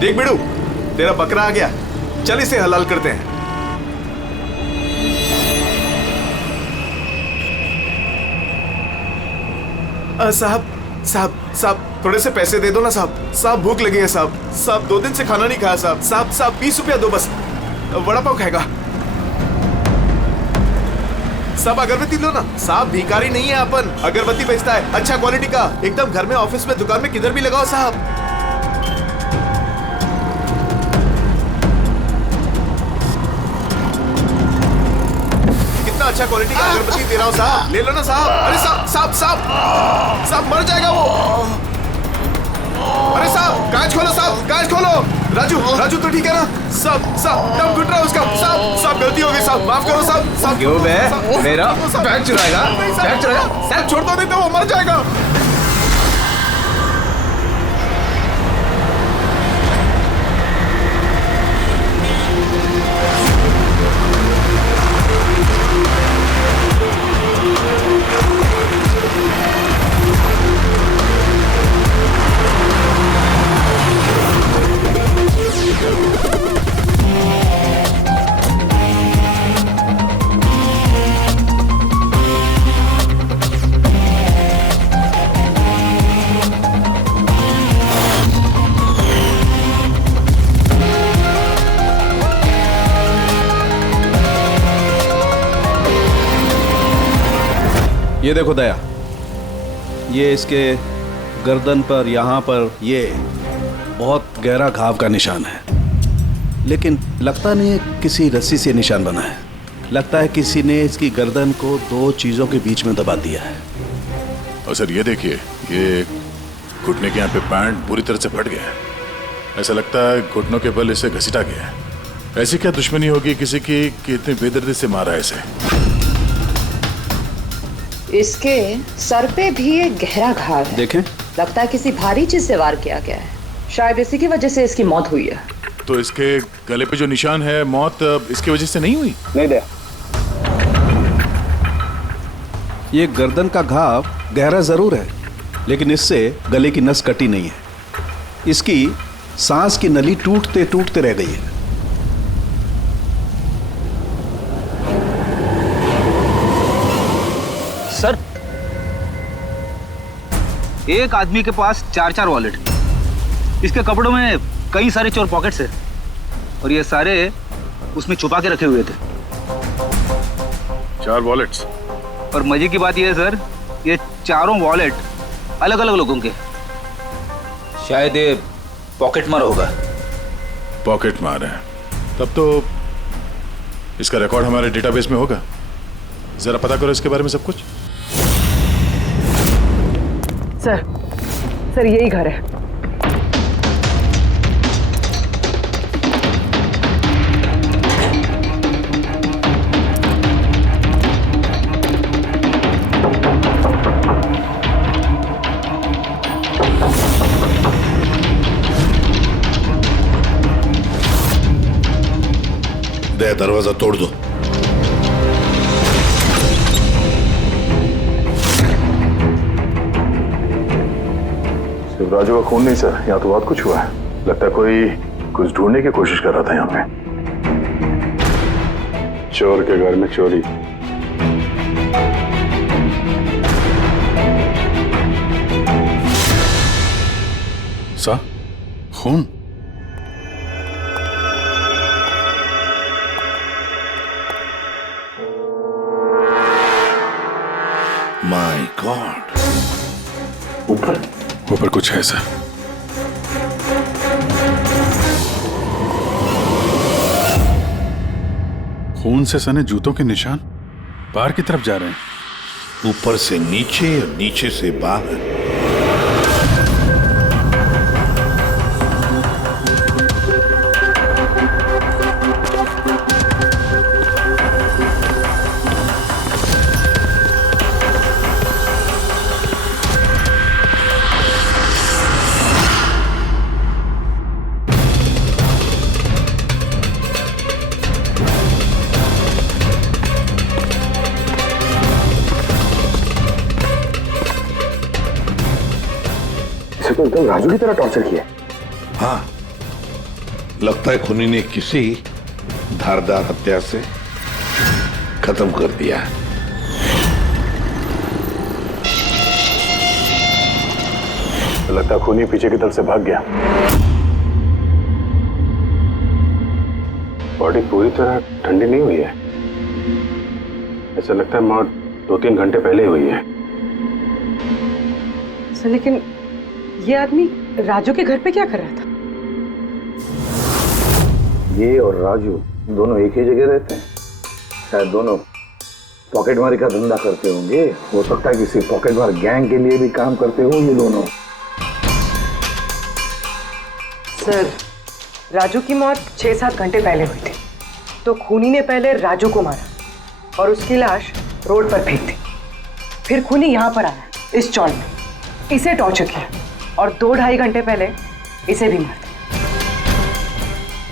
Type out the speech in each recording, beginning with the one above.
देख बिड़ू, तेरा बकरा आ गया, चल इसे हलाल करते हैं। साहब साहब साहब, थोड़े से पैसे दे दो ना साहब। साहब भूख लगी है साहब। साहब 2 दिन से खाना नहीं खाया साहब। साहब साहब 20 रुपया दो बस, वड़ा पाव खाएगा। साहब अगरबत्ती लो ना साहब, भिखारी नहीं है अपन, अगरबत्ती बेचता है अच्छा क्वालिटी का, एकदम घर में, ऑफिस में, दुकान में, किधर भी लगाओ साहब। कितना अच्छा क्वालिटी का अगरबत्ती दे रहा हूँ साहब, ले लो ना साहब। अरे साहब साहब साहब साहब मर जाएगा वो। अरे साहब कांच खोलो साहब, कांच खोलो। राजू राजू तो ठीक है ना साहब? साहब दम घुट रहा है उसका साहब। साहब गलती हो गई साहब, माफ करो साहब। साहब क्यों बे? मेरा बैग चुराएगा? बैग चुराएगा? साहब छोड़ दो, नहीं तो वो मर जाएगा। ये देखो दया, ये इसके गर्दन पर, यहाँ पर, ये बहुत गहरा घाव का निशान है, लेकिन लगता नहीं है किसी रस्सी से निशान बना है। लगता है किसी ने इसकी गर्दन को 2 चीजों के बीच में दबा दिया है। और सर ये देखिए, ये घुटने के यहाँ पे पैंट बुरी तरह से फट गया है। ऐसा लगता है घुटनों के बल इसे घसीटा गया है। ऐसी क्या दुश्मनी होगी किसी की कि इतनी बेदर्दी से मारा है इसे? इसके सर पे भी एक गहरा घाव है। देखें, लगता है किसी भारी चीज से वार किया गया है। शायद इसी की वजह से इसकी मौत हुई है। तो इसके गले पे जो निशान है, मौत इसकी वजह से नहीं हुई? नहीं दया, ये गर्दन का घाव गहरा जरूर है, लेकिन इससे गले की नस कटी नहीं है। इसकी सांस की नली टूटते टूटते रह गई है। सर, एक आदमी के पास 4 वॉलेट, इसके कपड़ों में कई सारे चोर पॉकेट्स हैं और ये सारे उसमें छुपा के रखे हुए थे। 4 वॉलेट्स? और मजे की बात ये है सर, ये चारों वॉलेट अलग अलग लोगों के। शायद ये पॉकेट मार होगा। पॉकेट मार है? तब तो इसका रिकॉर्ड हमारे डेटाबेस में होगा। जरा पता करो इसके बारे में सब कुछ। सर यही घर है। दे दरवाजा तोड़ दो। राजू का खून नहीं सर, यहाँ तो बहुत कुछ हुआ है। लगता है कोई कुछ ढूंढने की कोशिश कर रहा था यहाँ पे। चोर के घर में चोरी। सा खून? My God. ऊपर कुछ है सर। खून से सने जूतों के निशान बाहर की तरफ जा रहे हैं। ऊपर से नीचे और नीचे से बाहर। तो एकदम राजू की तरह टॉर्चर किया। हाँ, लगता है खूनी ने किसी धारदार हत्या से खत्म कर दिया। लगता है खूनी पीछे की तरफ से भाग गया। बॉडी पूरी तरह ठंडी नहीं हुई है। ऐसा लगता है मौत 2-3 घंटे पहले हुई है। सर लेकिन ये आदमी राजू के घर पे क्या कर रहा था? ये और राजू दोनों एक ही जगह रहते हैं। शायद दोनों पॉकेटमारी का धंधा करते होंगे। हो सकता है किसी पॉकेटमार गैंग के लिए भी काम करते हो ये दोनों। सर राजू की मौत 6-7 घंटे पहले हुई थी, तो खूनी ने पहले राजू को मारा और उसकी लाश रोड पर फेंक दी। फिर खूनी यहाँ पर आया इस चौल में, इसे टॉर्चर किया और 2-2.5 घंटे पहले इसे भी मार दिया।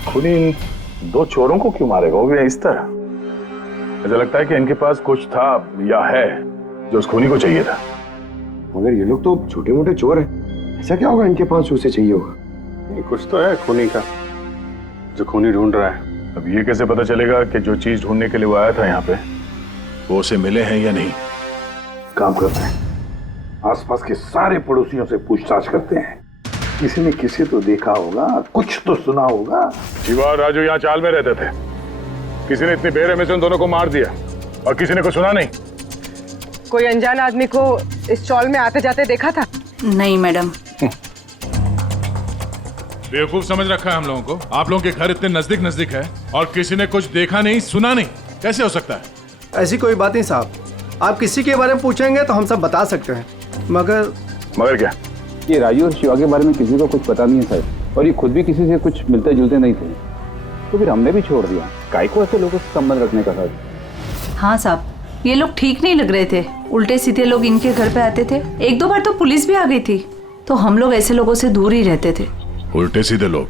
खूनी इन 2 चोरों को क्यों मारेगा, वो भी इस तरह? मुझे लगता है कि इनके पास कुछ था या है जो उस खूनी को चाहिए था। मगर ये लोग तो छोटे मोटे चोर हैं, ऐसा क्या होगा इनके पास जो उसे चाहिए होगा? कुछ तो है खूनी का जो खूनी ढूंढ रहा है। अब ये कैसे पता चलेगा कि जो चीज ढूंढने के लिए वो आया था यहाँ पे वो उसे मिले हैं या नहीं? काम करते हैं, आसपास के सारे पड़ोसियों से पूछताछ करते हैं। किसी ने किसी तो देखा होगा, कुछ तो सुना होगा। शिवा और राजू यहाँ चाल में रहते थे। किसी ने इतनी बेरहमी से उन दोनों को मार दिया और किसी ने कुछ सुना नहीं। कोई अनजान आदमी को इस चौल में आते जाते देखा था? नहीं मैडम। बेवकूफ समझ रखा है हम लोगों को। आप लोगों के घर इतने नजदीक नजदीक है और किसी ने कुछ देखा नहीं सुना नहीं, कैसे हो सकता है? ऐसी कोई बात नहीं साहब, आप किसी के बारे में पूछेंगे तो हम सब बता सकते हैं। मगर क्या? ये राजू और शिवा के बारे में किसी को कुछ पता नहीं है सर, और ये खुद भी किसी से कुछ मिलते जुलते नहीं थे, तो फिर हमने भी छोड़ दिया। काहे को ऐसे लोगों से संबंध रखने का सर? हाँ साहब, ये लोग ठीक नहीं लग रहे थे। उल्टे सीधे लोग इनके घर पे आते थे। 1-2 बार तो पुलिस भी आ गई थी, तो हम लोग ऐसे लोगों से दूर ही रहते थे। उल्टे सीधे लोग?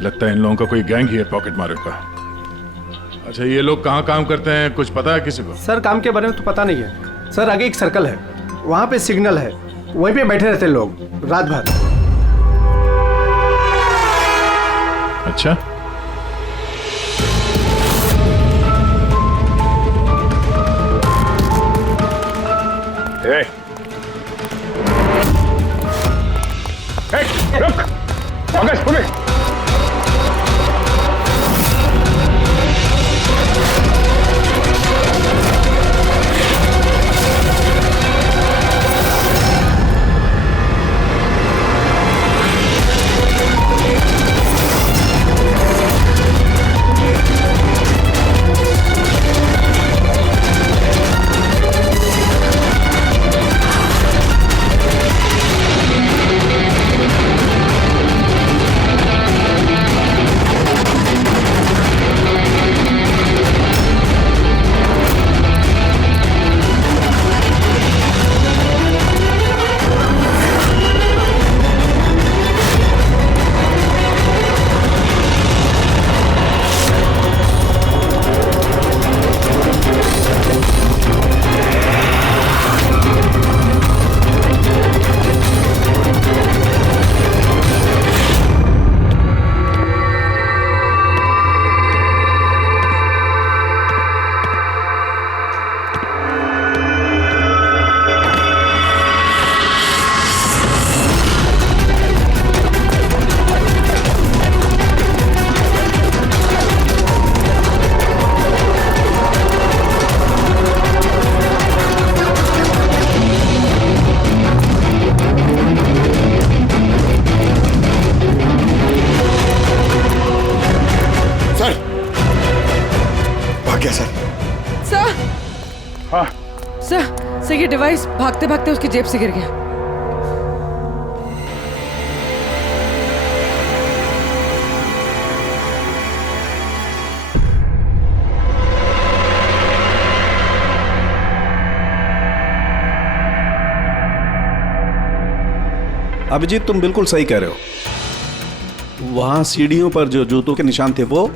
लगता है इन लोगों का कोई गैंग ही है पॉकेट मारे का। अच्छा, ये लोग कहाँ काम करते हैं, कुछ पता है किसी को? सर काम के बारे में तो पता नहीं है सर। आगे एक सर्कल है, वहाँ पे सिग्नल है, वहीं पे बैठे रहते लोग रात भर। अच्छा, रुक, पंकज, पुलिस! सर ये डिवाइस भागते भागते उसकी जेब से गिर गया। अभिजीत, तुम बिल्कुल सही कह रहे हो। वहां सीढ़ियों पर जो जूतों के निशान थे वो,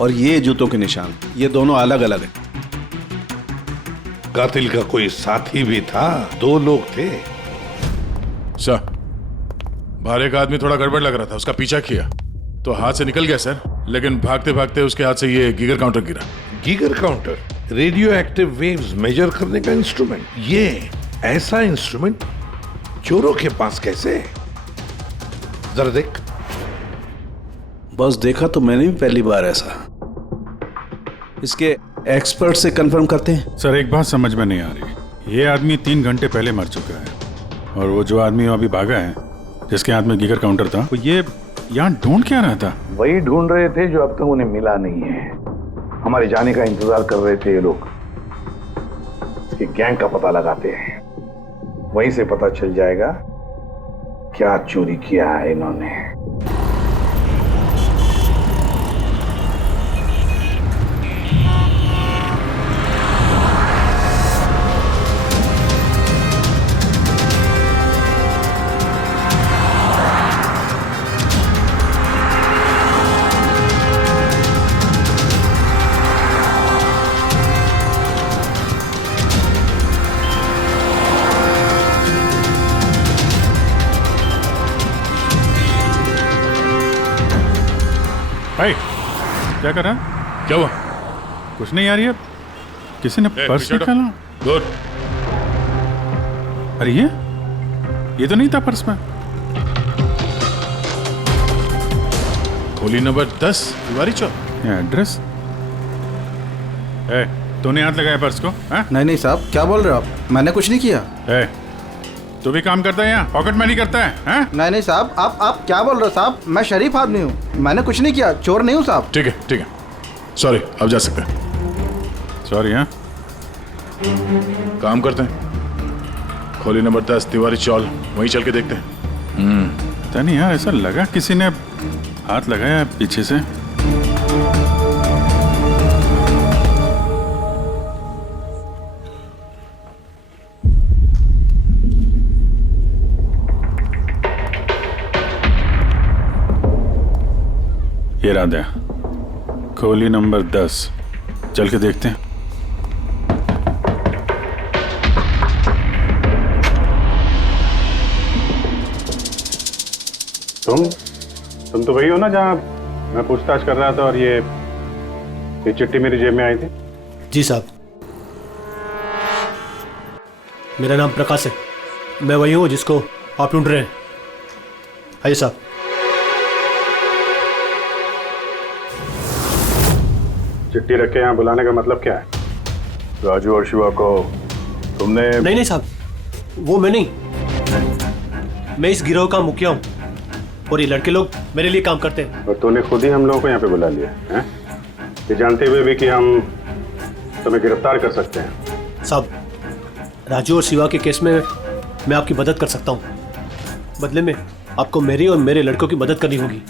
और ये जूतों के निशान, ये दोनों अलग अलग हैं। कातिल का कोई साथी भी था, 2 लोग थे। सर, बाहर एक आदमी थोड़ा गड़बड़ लग रहा था, उसका पीछा किया तो हाथ से निकल गया सर, लेकिन भागते भागते उसके हाथ से ये गीगर काउंटर गिरा। Geiger counter radioactive waves measure करने का इंस्ट्रूमेंट। ये ऐसा इंस्ट्रूमेंट चोरों के पास कैसे? जरा देख। बस देखा तो मैंने भी पहली बार ऐसा। इसके एक्सपर्ट से कंफर्म करते हैं। सर एक बात समझ में नहीं आ रही, ये आदमी 3 घंटे पहले मर चुका है और वो जो आदमी अभी भागा है जिसके हाथ में गीगर काउंटर था, वो ये यहाँ ढूंढ क्या रहा था? वही ढूंढ रहे थे जो अब तक उन्हें मिला नहीं है। हमारे जाने का इंतजार कर रहे थे ये लोग। इसके गैंग का पता लगाते हैं, वहीं से पता चल जाएगा क्या चोरी किया है इन्होंने। भाई क्या कर रहा है? क्या हुआ? कुछ नहीं यार, ये किसी ने पर्स निकाला। गुड। अरे ये तो नहीं था पर्स में। खोली नंबर 10 तिवारी चौक। ये एड्रेस। तूने हाथ लगाया पर्स को? नहीं नहीं साहब, क्या बोल रहे हो आप? मैंने कुछ नहीं किया। तू भी काम करता है यहाँ, पॉकेट मनी करता है? नहीं नहीं साहब, आप क्या बोल रहे हो साहब? मैं शरीफ आदमी हूँ, मैंने कुछ नहीं किया, चोर नहीं हूँ साहब। ठीक है सॉरी, अब जा सकते हैं। सॉरी। हाँ काम करते हैं, खोली नंबर 10 तिवारी चौल, वहीं चल के देखते हैं। पता नहीं यार, ऐसा लगा किसी ने हाथ लगाया पीछे से। ये राधा, खोली नंबर 10, चल के देखते हैं। तुम तो वही हो ना जहाँ मैं पूछताछ कर रहा था और ये चिट्ठी मेरी जेब में आई थी? जी साहब, मेरा नाम प्रकाश है, मैं वही हूँ जिसको आप ढूंढ रहे हैं। आइए साहब। चिट्ठी रख के यहाँ बुलाने का मतलब क्या है? राजू और शिवा को तुमने? नहीं साहब, वो मैं नहीं, मैं इस गिरोह का मुखिया हूँ और ये लड़के लोग मेरे लिए काम करते हैं। और तूने खुद ही हम लोगों को यहाँ पे बुला लिया है, ये जानते हुए भी कि हम तुम्हें गिरफ्तार कर सकते हैं। साहब, राजू और शिवा के केस में मैं आपकी मदद कर सकता हूँ, बदले में आपको मेरी और मेरे लड़कों की मदद करनी होगी।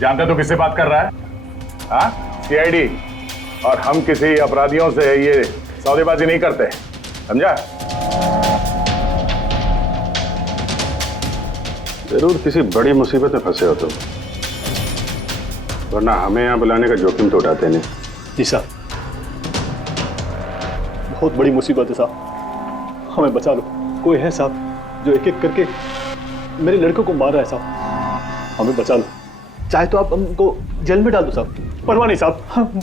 जानते तो किससे बात कर रहा है? सीआईडी, और हम किसी अपराधियों से ये सौदेबाजी नहीं करते, समझा? जरूर किसी बड़ी मुसीबत में फंसे हो तुम, वरना हमें यहाँ बुलाने का जोखिम तो उठाते नहीं। जी साहब, बहुत बड़ी मुसीबत है साहब, हमें बचा लो। कोई है साहब जो एक एक करके मेरे लड़कों को मार रहा है साहब, हमें बचा लो। चाहे तो आप हमको जेल में डाल दो साहब, परवाह नहीं साहब,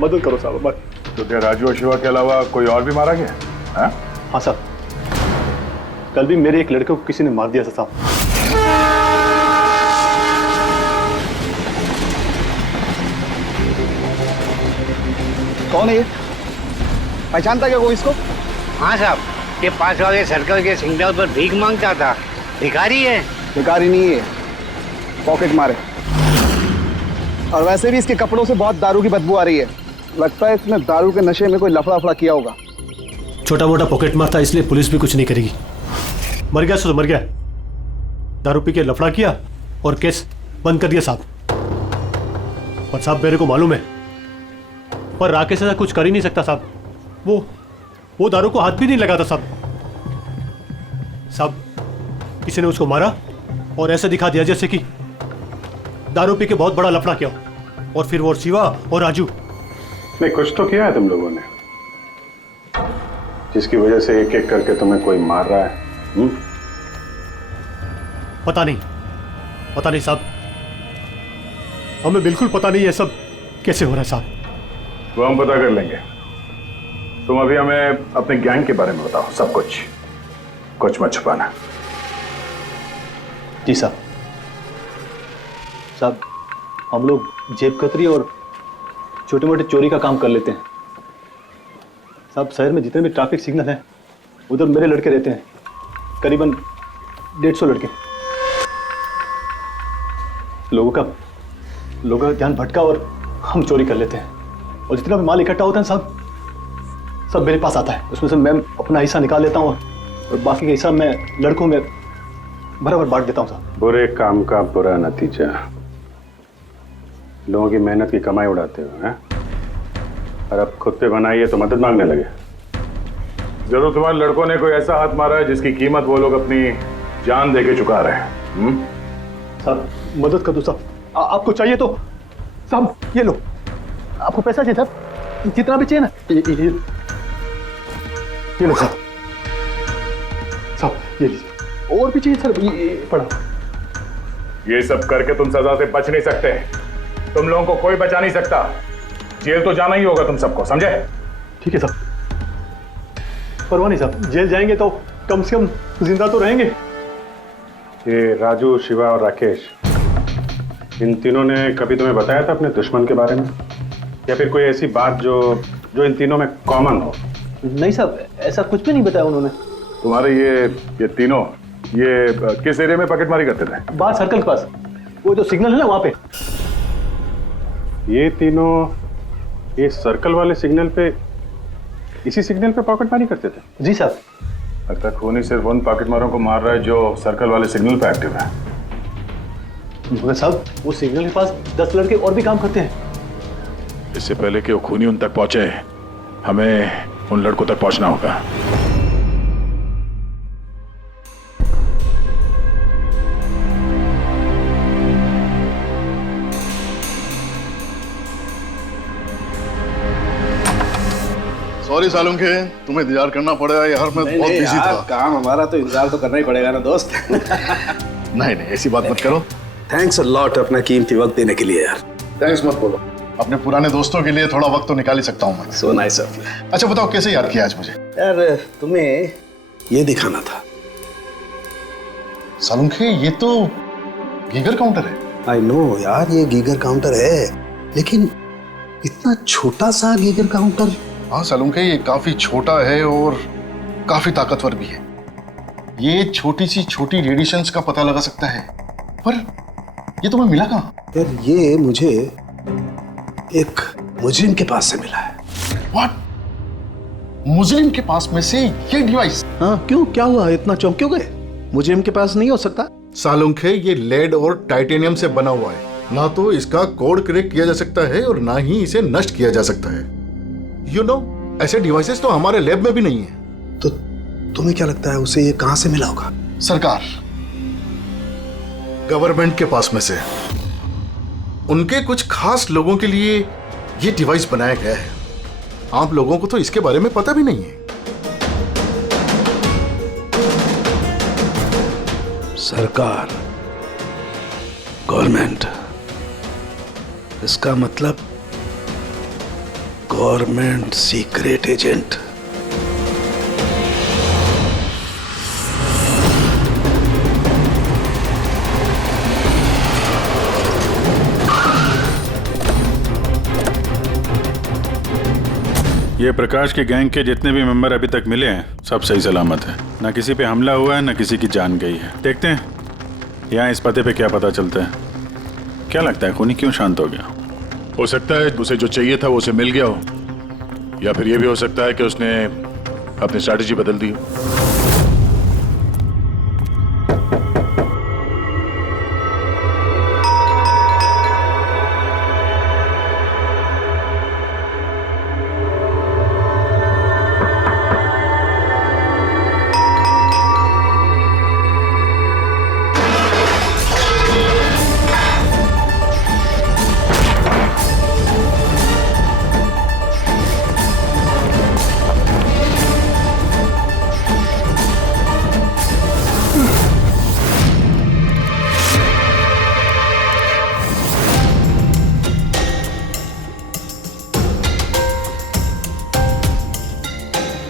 मदद करो साहब हमारी। तो क्या राजू और शिवा के अलावा कोई और भी मारा गया? हाँ साहब, कल भी मेरे एक लड़के को किसी ने मार दिया था साहब। कौन है ये? पहचानता क्या कोई इसको? हाँ साहब, ये पास वाले सर्कल के सिग्नल पर भीख मांगता था। भिखारी है? भिखारी नहीं है, पॉकेट मारे। और वैसे भी इसके कपड़ों से बहुत दारू की बदबू आ रही है, लगता है इसने दारू के नशे में कोई लफड़ा किया होगा। छोटा मोटा पॉकेट मार था, इसलिए पुलिस भी कुछ नहीं करेगी। मर गया सो मर गया, दारू पी के लफड़ा किया और केस बंद कर दिया साहब। और साहब मेरे को मालूम है, पर राकेश ऐसा कुछ कर ही नहीं सकता साहब, वो दारू को हाथ भी नहीं लगाता साहब। किसी ने उसको मारा और ऐसे दिखा दिया जैसे कि दारू पी के बहुत बड़ा लफड़ा किया, और फिर वो शिवा और राजू। नहीं, कुछ तो किया है तुम लोगों ने, जिसकी वजह से एक एक करके तुम्हें कोई मार रहा है। पता नहीं, पता नहीं साहब, हमें बिल्कुल पता नहीं ये सब कैसे हो रहा है साहब। वो हम पता कर लेंगे। तुम अभी हमें अपने गैंग के बारे में बताओ, सब कुछ, कुछ मत छुपाना। जी साहब। साहब हम लोग जेब कतरी और छोटे मोटे चोरी का काम कर लेते हैं साहब। शहर में जितने भी ट्रैफिक सिग्नल हैं उधर मेरे लड़के रहते हैं, करीबन 150 लड़के। लोगों का ध्यान भटका और हम चोरी कर लेते हैं, और जितना भी माल इकट्ठा होता है साहब सब मेरे पास आता है। उसमें से मैं अपना हिस्सा निकाल लेता हूँ और बाकी का हिस्सा मैं लड़कों में बराबर बांट देता हूँ साहब। बुरे काम का बुरा नतीजा, लोगों की मेहनत की कमाई उड़ाते हो हैं, और अब खुद पे बनाई है तो मदद मांगने लगे। जरूर तुम्हारे लड़कों ने कोई ऐसा हाथ मारा है जिसकी कीमत वो लोग अपनी जान देके चुका रहे हैं। साहब मदद कर दो साहब, आपको चाहिए तो साहब ये लो, आपको पैसा चाहिए साहब, जितना भी चाहिए ना ये लो साहब। साहब ये लीजिए, और भी चाहिए सर, ये पड़ा। ये सब करके तुम सजा से बच नहीं सकते, तुम लोगों को कोई बचा नहीं सकता, जेल तो जाना ही होगा तुम सबको, समझे? ठीक है साहब, परवाह नहीं साहब, जेल जाएंगे तो कम से कम जिंदा तो रहेंगे। ये राजू, शिवा और राकेश, इन तीनों ने कभी तुम्हें बताया था अपने दुश्मन के बारे में, या फिर कोई ऐसी बात जो इन तीनों में कॉमन हो? नहीं साहब, ऐसा कुछ भी नहीं बताया उन्होंने। तुम्हारे ये तीनों ये किस एरिया में पॉकेटमारी करते थे? बाहर सर्कल के पास, वो जो सिग्नल है ना वहां पे। ये तीनों ये सर्कल वाले सिग्नल पे, इसी सिग्नल पे पॉकेटमारी करते थे? जी साहब। लगता है खूनी सिर्फ उन पॉकेटमारों को मार रहा है जो सर्कल वाले सिग्नल पे एक्टिव है। मगर साहब वो सिग्नल के पास 10 लड़के और भी काम करते हैं। इससे पहले कि वो खूनी उन तक पहुंचे, हमें उन लड़कों तक पहुंचना होगा। सॉरी सालुंखे, तुम्हें इंतजार करना पड़ेगा यार, मैं बहुत बिजी था। काम हमारा तो इंतजार तो करना ही पड़ेगा ना दोस्त। नहीं ऐसी बात मत करो। थैंक्स अ लॉट अपना कीमती वक्त देने के लिए यार। थैंक्स मत बोलो, अपने पुराने दोस्तों के लिए थोड़ा वक्त तो निकाल ही सकता हूँ मैं। So nice of you. अच्छा बताओ कैसे याद किया आज मुझे? यार तुम्हें ये दिखाना था। सालुंखे ये तो गीगर काउंटर है। आई नो यार, ये गीगर काउंटर है, लेकिन इतना छोटा सा गीगर काउंटर। हाँ सालुंखे, ये काफी छोटा है और काफी ताकतवर भी है। ये छोटी सी छोटी रेडिएशंस का पता लगा सकता है, पर ये तुम्हें मिला कहाँ? यार ये मुझे एक मुजरिम के पास से मिला है। व्हाट? मुजरिम के पास में से ये डिवाइस? हाँ क्यों, क्या हुआ, इतना चौंक क्यों गए? मुजरिम के पास नहीं हो सकता? सालुंखे ये लेड और टाइटेनियम से बना हुआ है, ना तो इसका कोड क्रैक किया जा सकता है और ना ही इसे नष्ट किया जा सकता है। You know, ऐसे डिवाइसेस तो हमारे लैब में भी नहीं है। तो तुम्हें क्या लगता है उसे ये कहां से मिला होगा? सरकार, गवर्नमेंट के पास में से उनके कुछ खास लोगों के लिए ये डिवाइस बनाया गया है। आप लोगों को तो इसके बारे में पता भी नहीं है। सरकार, गवर्नमेंट, इसका मतलब गवर्नमेंट सीक्रेट एजेंट। ये प्रकाश के गैंग के जितने भी मेंबर अभी तक मिले हैं सब सही सलामत है, ना किसी पे हमला हुआ है ना किसी की जान गई है। देखते हैं यहाँ इस पते पे क्या पता चलता है। क्या लगता है खूनी क्यों शांत हो गया? हो सकता है उसे जो चाहिए था वो उसे मिल गया हो, या फिर ये भी हो सकता है कि उसने अपनी स्ट्रैटेजी बदल दी हो।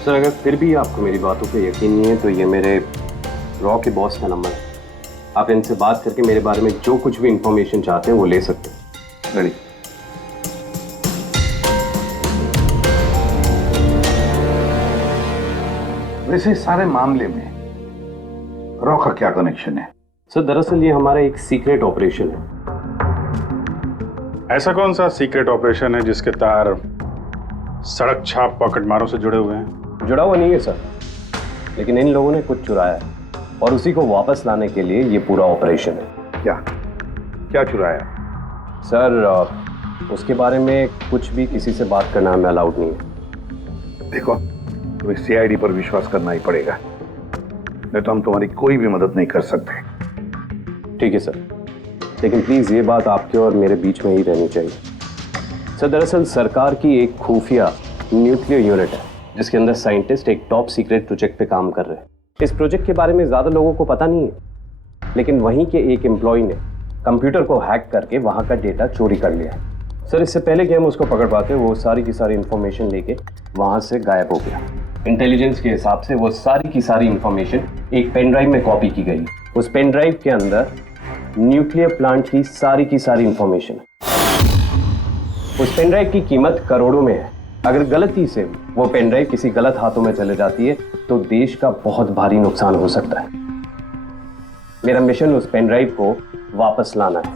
सर अगर फिर भी आपको मेरी बातों पे यकीन नहीं है तो ये मेरे रॉ के बॉस का नंबर है। आप इनसे बात करके मेरे बारे में जो कुछ भी इंफॉर्मेशन चाहते हैं वो ले सकते हैं। रेडी। वैसे सारे मामले में रॉ का क्या कनेक्शन है? सर दरअसल ये हमारा एक सीक्रेट ऑपरेशन है। ऐसा कौन सा सीक्रेट ऑपरेशन है जिसके तार सड़क छाप पॉकेटमारों से जुड़े हुए हैं? जुड़ा हुआ नहीं है सर, लेकिन इन लोगों ने कुछ चुराया है और उसी को वापस लाने के लिए ये पूरा ऑपरेशन है। क्या क्या चुराया? सर उसके बारे में कुछ भी किसी से बात करना हमें अलाउड नहीं है। देखो, तुम्हें सीआईडी पर विश्वास करना ही पड़ेगा, नहीं तो हम तुम्हारी कोई भी मदद नहीं कर सकते। ठीक है सर, लेकिन प्लीज ये बात आपके और मेरे बीच में ही रहनी चाहिए। सर दरअसल सरकार की एक खुफिया न्यूक्लियर यूनिट है जिसके अंदर साइंटिस्ट एक टॉप सीक्रेट प्रोजेक्ट पे काम कर रहे हैं। इस प्रोजेक्ट के बारे में ज्यादा लोगों को पता नहीं है, लेकिन वहीं के एक एम्प्लॉय ने कंप्यूटर को हैक करके वहां का डेटा चोरी कर लिया है। सर इससे पहले कि हम उसको पकड़ पाते वो सारी की सारी इंफॉर्मेशन लेके वहां से गायब हो गया। इंटेलिजेंस के हिसाब से वो सारी की सारी इंफॉर्मेशन एक पेन ड्राइव में कॉपी की गई। उस पेन ड्राइव के अंदर न्यूक्लियर प्लांट की सारी इंफॉर्मेशन है। उस पेन ड्राइव की कीमत करोड़ों में है। अगर गलती से वो पेन ड्राइव किसी गलत हाथों में चले जाती है तो देश का बहुत भारी नुकसान हो सकता है। मेरा मिशन उस पेन ड्राइव को वापस लाना है।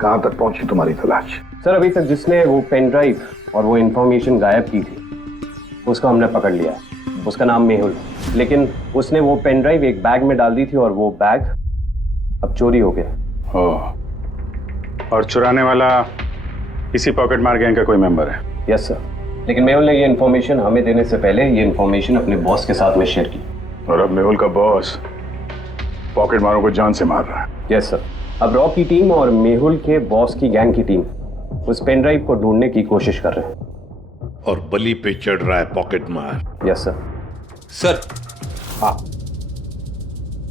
कहां तक पहुंची तुम्हारी तलाश? सर अभी तक जिसने वो पेन ड्राइव और वो इंफॉर्मेशन गायब की थी उसको हमने पकड़ लिया है। उसका नाम मेहुल, लेकिन उसने वो पेन ड्राइव एक बैग में डाल दी थी और वो बैग अब चोरी हो गया। और चुराने वाला इसी पॉकेट मार गैंग का कोई मेंबर है? यस सर, लेकिन मेहुल ने ये इन्फॉर्मेशन हमें देने से पहले ये इन्फॉर्मेशन अपने बॉस के साथ में शेयर की। और अब मेहुल का बॉस पॉकेट मारों को जान से मार रहा है। यस सर, अब रॉ की टीम और मेहुल के बॉस की गैंग की टीम उस पेन ड्राइव को ढूंढने की कोशिश कर रहे हैं। और बलि पे चढ़ रहा है पॉकेट मार। Yes sir. सर हाँ,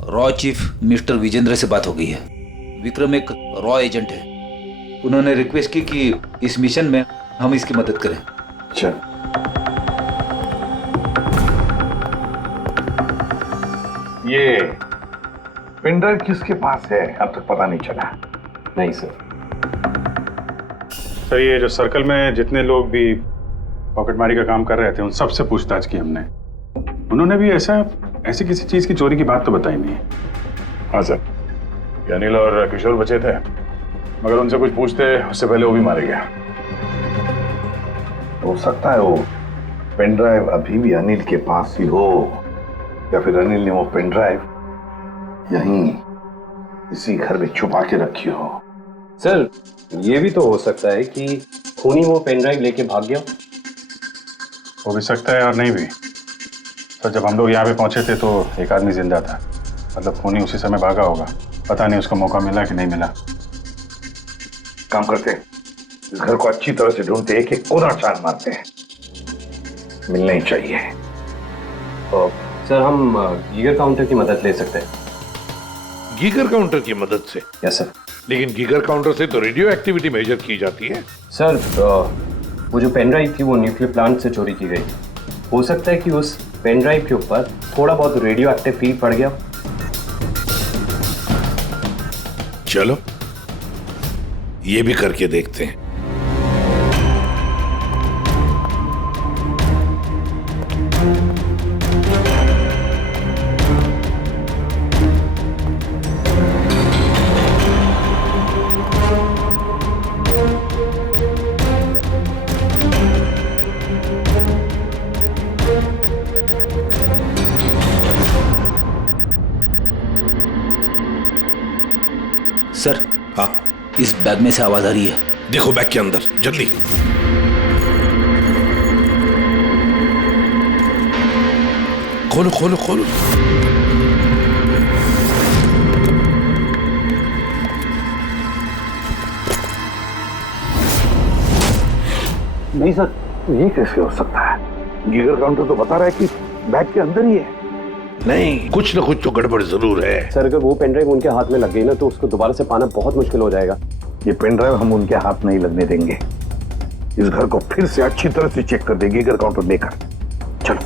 रॉ चीफ मिस्टर विजेंद्र से बात हो गई है। विक्रम एक रॉ एजेंट है। उन्होंने रिक्वेस्ट की कि इस मिशन में हम इसकी मदद करें। अच्छा, ये पेन ड्राइव किसके पास है अब तक पता नहीं चला? नहीं सर। सर ये जो सर्कल में जितने लोग भी पॉकेटमारी का काम कर रहे थे उन सबसे पूछताछ की हमने। उन्होंने भी ऐसी किसी चीज की चोरी की बात तो बताई नहीं है। हाँ सर, अनिल और किशोर बचे थे, मगर उनसे कुछ पूछते उससे पहले वो भी मारे गया। हो सकता है वो पेन ड्राइव अभी भी अनिल के पास ही हो, या फिर अनिल ने वो पेन ड्राइव यहीं इसी घर में छुपा के रखी हो। सर ये भी तो हो सकता है कि खूनी वो पेन ड्राइव लेके भाग गया। हो भी सकता है और नहीं भी। सर जब हम लोग यहाँ पे पहुंचे थे तो एक आदमी जिंदा था, मतलब खूनी उसी समय भागा होगा। पता नहीं उसको मौका मिला कि नहीं मिला। काम करते हैं, इस घर को अच्छी तरह से ढूंढते, एक एक कोना छान मारते हैं। मिलना ही चाहिए। तो सर हम गीगर काउंटर की मदद ले सकते हैं। गीगर काउंटर की मदद से? Yes sir. लेकिन गीगर काउंटर से तो रेडियो एक्टिविटी मेजर की जाती है। सर वो जो पेन ड्राइव थी वो न्यूक्लियर प्लांट से चोरी की गई। हो सकता है कि उस पेन ड्राइव के ऊपर थोड़ा बहुत रेडियो एक्टिव फील्ड पड़ गया। चलो ये भी करके देखते हैं। सर हाँ, इस बैग में से आवाज आ रही है। देखो बैग के अंदर, जल्दी। खोलो खोलो खोलो। नहीं सर, ये कैसे हो सकता है? गीगर काउंटर तो बता रहा है कि बैग के अंदर ही है। नहीं, कुछ न कुछ तो गड़बड़ जरूर है। सर अगर वो पेन ड्राइव उनके हाथ में लग गई ना तो उसको दोबारा से पाना बहुत मुश्किल हो जाएगा। ये पेन ड्राइव हम उनके हाथ नहीं लगने देंगे। इस घर को फिर से अच्छी तरह से चेक कर देंगे गीगर काउंटर लेकर। चलो।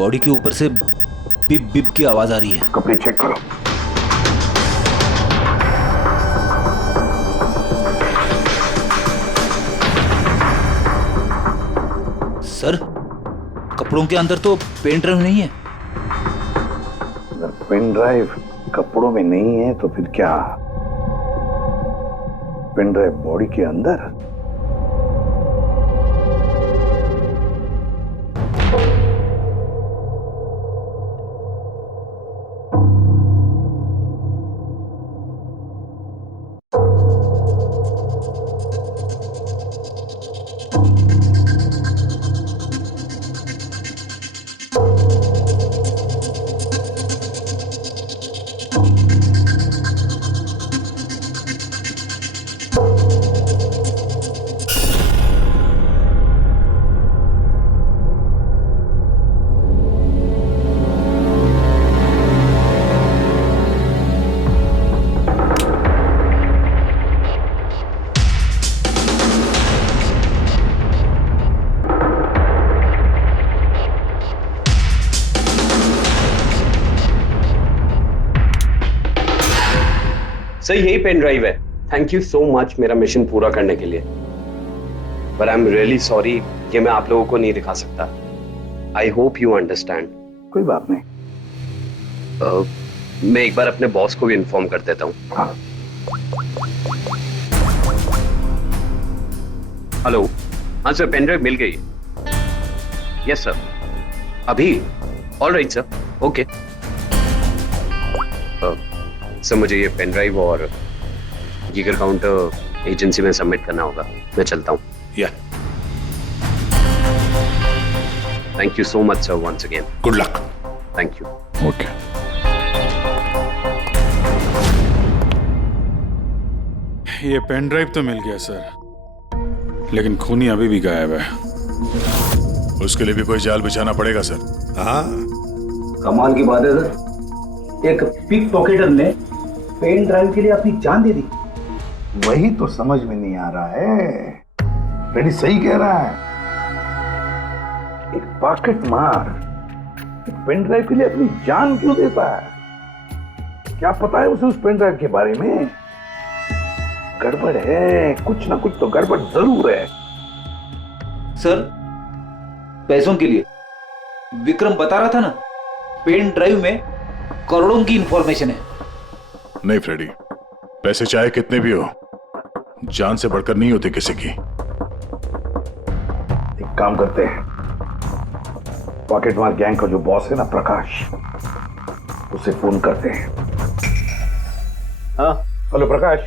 बॉडी के ऊपर से बिप बिप की आवाज आ रही है। कपड़े चेक करो। सर, कपड़ों के अंदर तो पेन ड्राइव नहीं है। अगर पेन ड्राइव कपड़ों में नहीं है तो फिर क्या? पेन ड्राइव बॉडी के अंदर? सर यही पेन ड्राइव है। थैंक यू सो मच मेरा मिशन पूरा करने के लिए, but I am really sorry, ये मैं आप लोगों को नहीं दिखा सकता। I hope you understand. कोई बात नहीं। मैं एक बार अपने बॉस को भी इन्फॉर्म कर देता हूँ। हाँ। हेलो, हाँ सर, पेन ड्राइव मिल गई। यस सर, अभी? All right sir, okay. Sir मुझे ये पेन ड्राइव और गीगर काउंटर एजेंसी में सबमिट करना होगा, मैं चलता हूँ। Yeah thank you so much sir, once again good luck. Thank you. Okay. ये पेन ड्राइव तो मिल गया सर, लेकिन खूनी अभी भी गायब है। उसके लिए भी कोई जाल बिछाना पड़ेगा सर। हाँ, कमाल की बात है सर, एक पिक पॉकेटर ने पेन ड्राइव के लिए अपनी जान दे दी। वही तो समझ में नहीं आ रहा है। रेडी सही कह रहा है। एक पॉकेट मार एक पेन ड्राइव के लिए अपनी जान क्यों देता है? क्या पता है उसे उस पेन ड्राइव के बारे में? गड़बड़ है, कुछ ना कुछ तो गड़बड़ जरूर है। सर, पैसों के लिए विक्रम बता रहा था ना, पेन ड्राइव में करोड़ों की इंफॉर्मेशन है। नहीं फ्रेडी, पैसे चाहे कितने भी हो, जान से बढ़कर नहीं होते किसी की। एक काम करते हैं, पॉकेट मार गैंग का जो बॉस है ना प्रकाश, उसे फोन करते हैं। हाँ हेलो प्रकाश,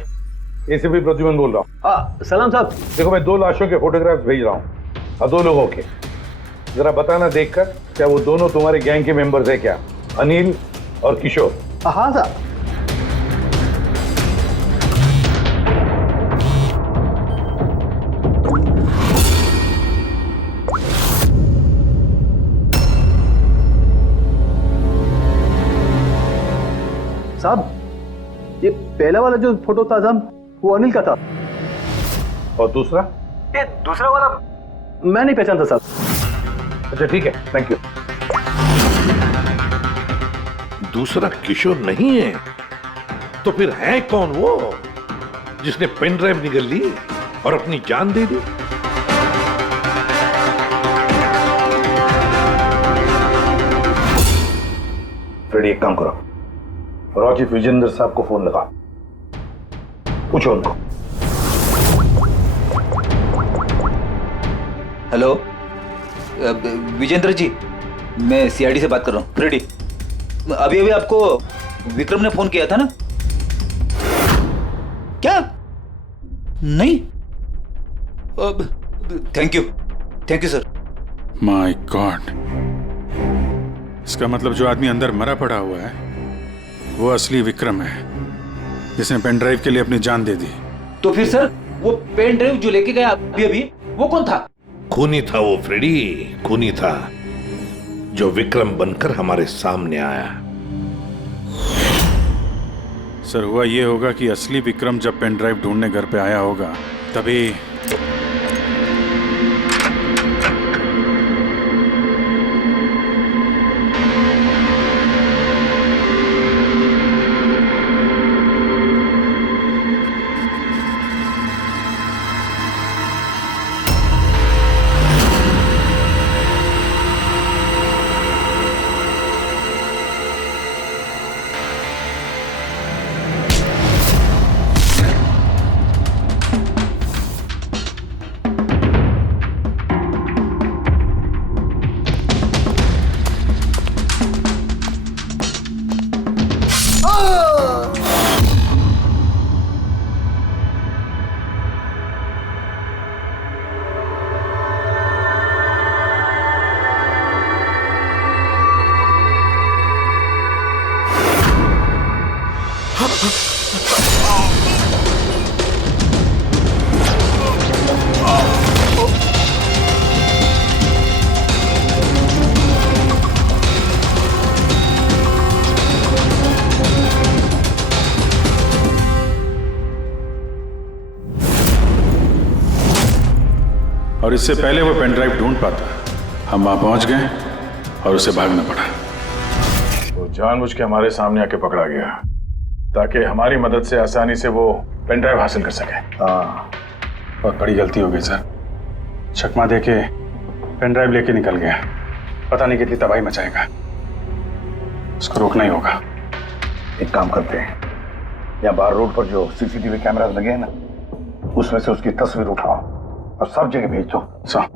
एसीपी प्रद्युमन बोल रहा हूँ। हाँ सलाम साहब। देखो मैं 2 लाशों के फोटोग्राफ्स भेज रहा हूँ और 2 लोगों के। जरा बताना देखकर क्या वो दोनों तुम्हारे गैंग के मेंबर्स है क्या? अनिल और किशोर। हाँ साहब। साहब, ये पहला वाला जो फोटो था साहब, वो अनिल का था। और दूसरा? ये दूसरा वाला मैं नहीं पहचानता साहब। अच्छा ठीक है, थैंक यू। दूसरा किशोर नहीं है तो फिर है कौन वो जिसने पेन ड्राइव निगल ली और अपनी जान दे दी? फ्रेडी एक काम करो, रॉचिफ विजेंद्र साहब को फोन लगा, पूछो उनको। हेलो विजेंद्र जी, मैं सीआईडी से बात कर रहा हूँ। फ्रेडी, अभी अभी आपको विक्रम ने फोन किया था ना? क्या? नहीं? Thank you sir. My God, इसका मतलब जो आदमी अंदर मरा पड़ा हुआ है वो असली विक्रम है, जिसने पेन ड्राइव के लिए अपनी जान दे दी। तो फिर सर, वो पेन ड्राइव जो लेके गया अभी अभी, वो कौन था? खूनी था वो फ्रेडी, खूनी था जो विक्रम बनकर हमारे सामने आया। सर, हुआ ये होगा कि असली विक्रम जब पेन ड्राइव ढूंढने घर पे आया होगा तभी और इससे पहले वो पेन ड्राइव ढूंढ पाता, हम वहां पहुंच गए और उसे भागना पड़ा। वो जानबूझ के हमारे सामने आके पकड़ा गया ताकि हमारी मदद से आसानी से वो पेन ड्राइव हासिल कर सके। हाँ, बहुत बड़ी गलती हो गई सर। चकमा दे के पेन ड्राइव लेके निकल गया, पता नहीं कितनी तबाही मचाएगा। उसको रोकना ही होगा। एक काम करते हैं, यहाँ बाहर रोड पर जो सीसीटीवी कैमरास लगे हैं ना, उसमें से उसकी तस्वीर उठाओ और सब जगह भेज दो। सर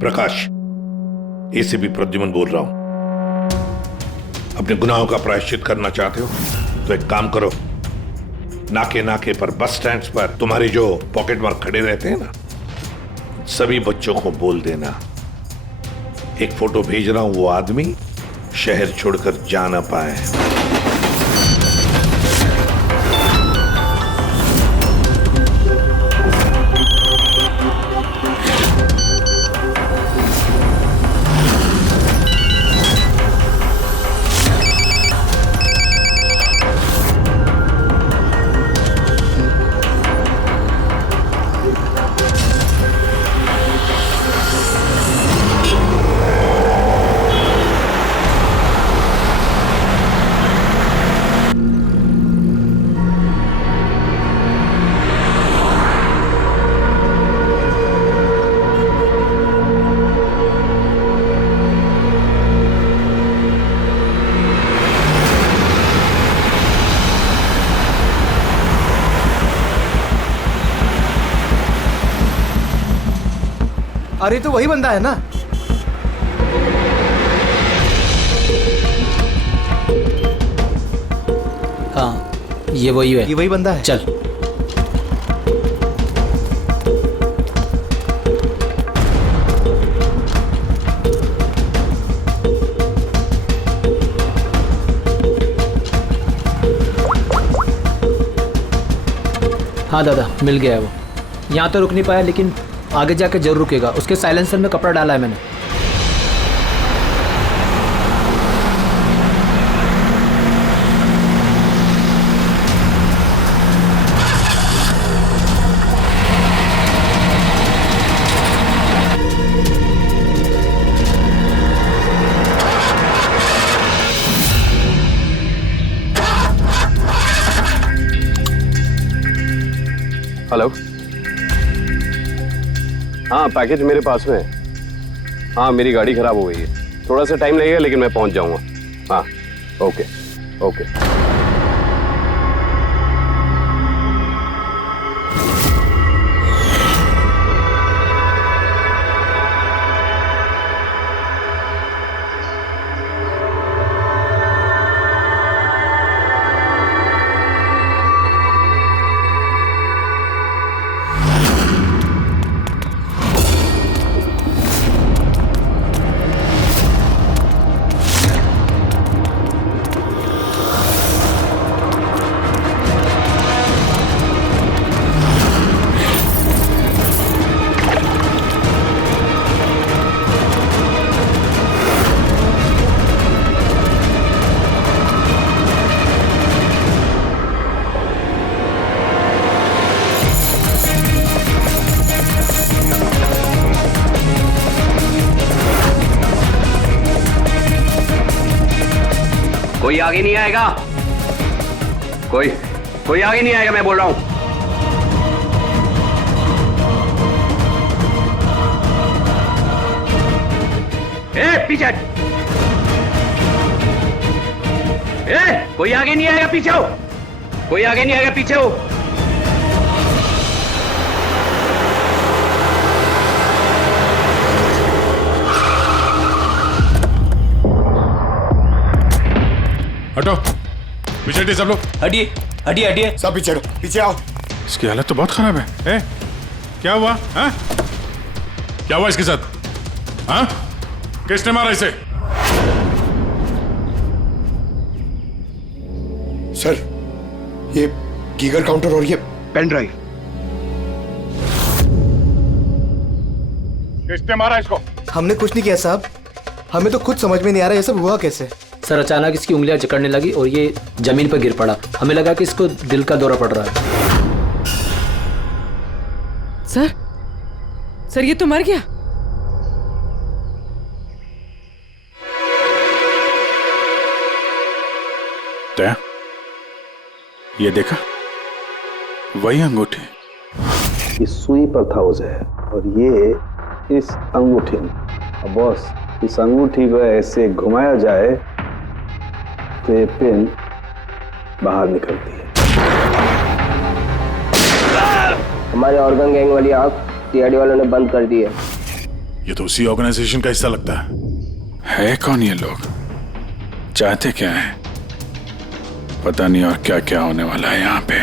प्रकाश, एसीपी प्रद्युमन बोल रहा हूं। अपने गुनाहों का प्रायश्चित करना चाहते हो तो एक काम करो, नाके नाके पर, बस स्टैंड्स पर तुम्हारे जो पॉकेट मार खड़े रहते हैं ना, सभी बच्चों को बोल देना एक फोटो भेज रहा हूं, वो आदमी शहर छोड़कर जा ना पाए। अरे तो वही बंदा है ना? हाँ, ये वही है। ये वही बंदा है। चल। हाँ दादा, मिल गया है वो। यहाँ तो रुक नहीं पाया, लेकिन आगे जाके जरूर रुकेगा। उसके साइलेंसर में कपड़ा डाला है मैंने। हेलो, हाँ पैकेज मेरे पास में है। हाँ, मेरी गाड़ी खराब हो गई है, थोड़ा सा टाइम लगेगा लेकिन मैं पहुंच जाऊंगा। हाँ, ओके ओके। कोई आगे नहीं आएगा, कोई आगे नहीं आएगा, मैं बोल रहा हूं। पीछे, कोई आगे नहीं आएगा, पीछे हो। कोई आगे नहीं आएगा, पीछे हो। हटो, पीछे हटिए सब लोग। हटिए हटिए हटिए, सब पीछे हटो, पीछे आओ। इसकी हालत तो बहुत खराब है। क्या हुआ? हाँ? क्या हुआ इसके साथ? हाँ? किसने मारा इसे? सर, ये गीगर काउंटर और ये पेन ड्राइव। किसने मारा इसको? हमने कुछ नहीं किया साहब, हमें तो खुद समझ में नहीं आ रहा ये सब हुआ कैसे। सर अचानक इसकी उंगलियां जकड़ने लगी और ये जमीन पर गिर पड़ा। हमें लगा कि इसको दिल का दौरा पड़ रहा है। सर ये तो मर गया। दया, ये देखा? वही अंगूठी। इस सुई पर था उसे और ये इस अंगूठी में। अब बॉस, इस अंगूठी को ऐसे घुमाया जाए तो ये पिन बाहर निकलती है। हमारे ऑर्गन गैंग वाली आंख सीआईडी वालों ने बंद कर दी है। ये तो उसी ऑर्गेनाइजेशन का हिस्सा लगता है कौन ये लोग? चाहते क्या है? पता नहीं और क्या क्या होने वाला है यहाँ पे।